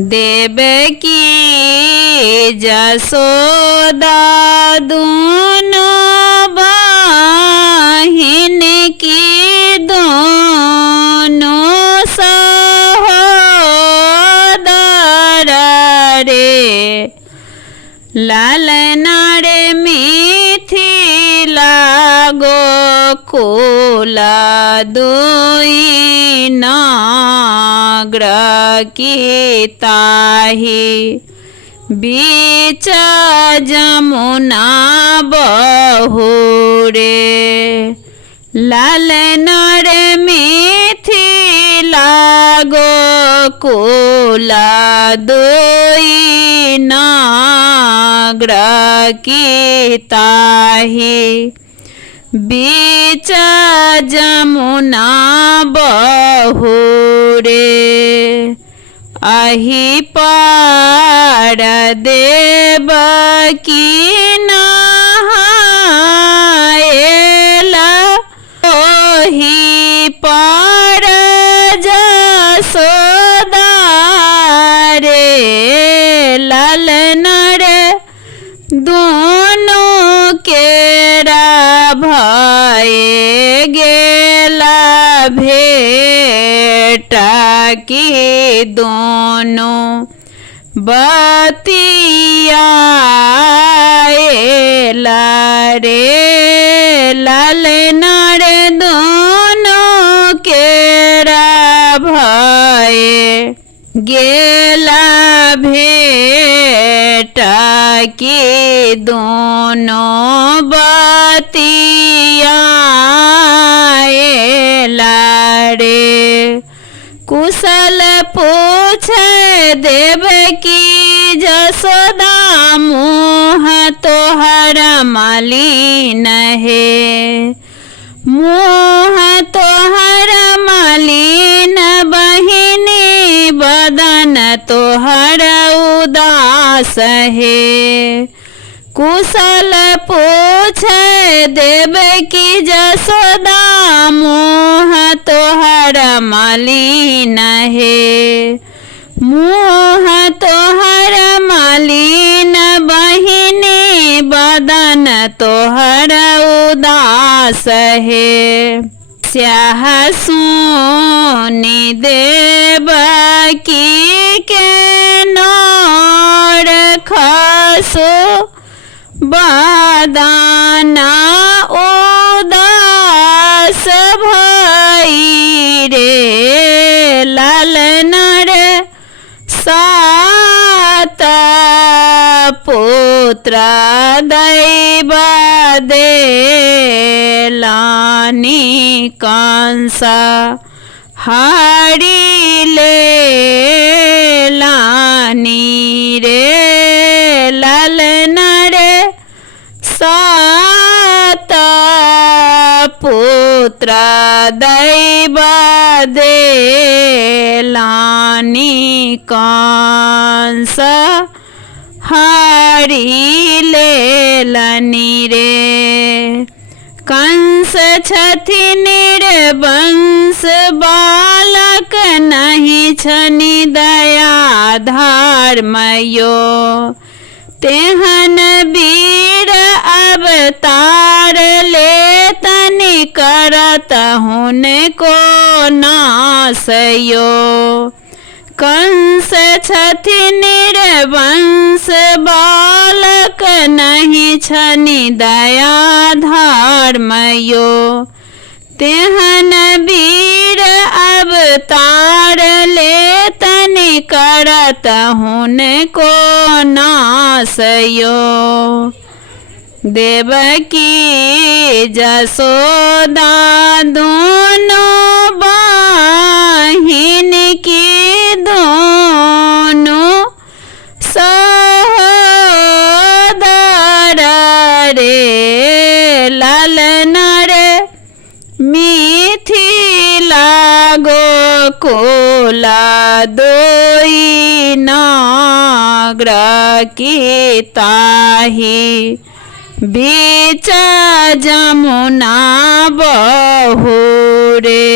देवकी जसोदा दोनों बहिन की दोनों सहोदर रे। लालना रे मिथिला गोकुला दुई नगर की ताही। बीच जमुना बहुरे। लालना रे मिथिला गोकुला दुई नगर की ताही। बीच जमुना बहुरे। अहि पार देवकी नहाएला ओहि पार जसोदा रे। लालना रे दोनों केरा भये गेला भेटा की दोनों बतियाएला रे। लालना रे दोनों केरा भये गेला भेटा की दोनों बतियाएला रे। कुशल पूछे देवकी जसोदा मुँह तोहरा मलिन है। मुँह तोहरा मलिन बहिनी बदन तोहरा उदास है। कुशल पूछे देवकी जसोदा मुँह तोहरा मलिन है। मुँह तोहरा मलिन बहिनी बदन तोहरा उदास है। स्याह सुनी देवकी के नोर खसो बदना उदास भई रे। लालना रे सात पुत्र दैव देलानी कंसा हारी लेलानी रे। लालना रे सात पुत्र दैव देलानी कंस हारी लेलनी रे। कंस छथिन रे वंश बालक नहीं छनि दया धर्मयो। तेहन वीर अवतार ले तनि करत हुने को नासयो। कंस छथिन रे वंश बालक नहीं छनि दया धर्मयो। तेहन वीर अवतार ले तनि करत हुने को नासयो। देवकी जसोदा दोनों बहिन की दोनों सहोदर रे। लालना रे मिथिला गोकुला दुई नगर की ताही। बीच जमुना बहुरे।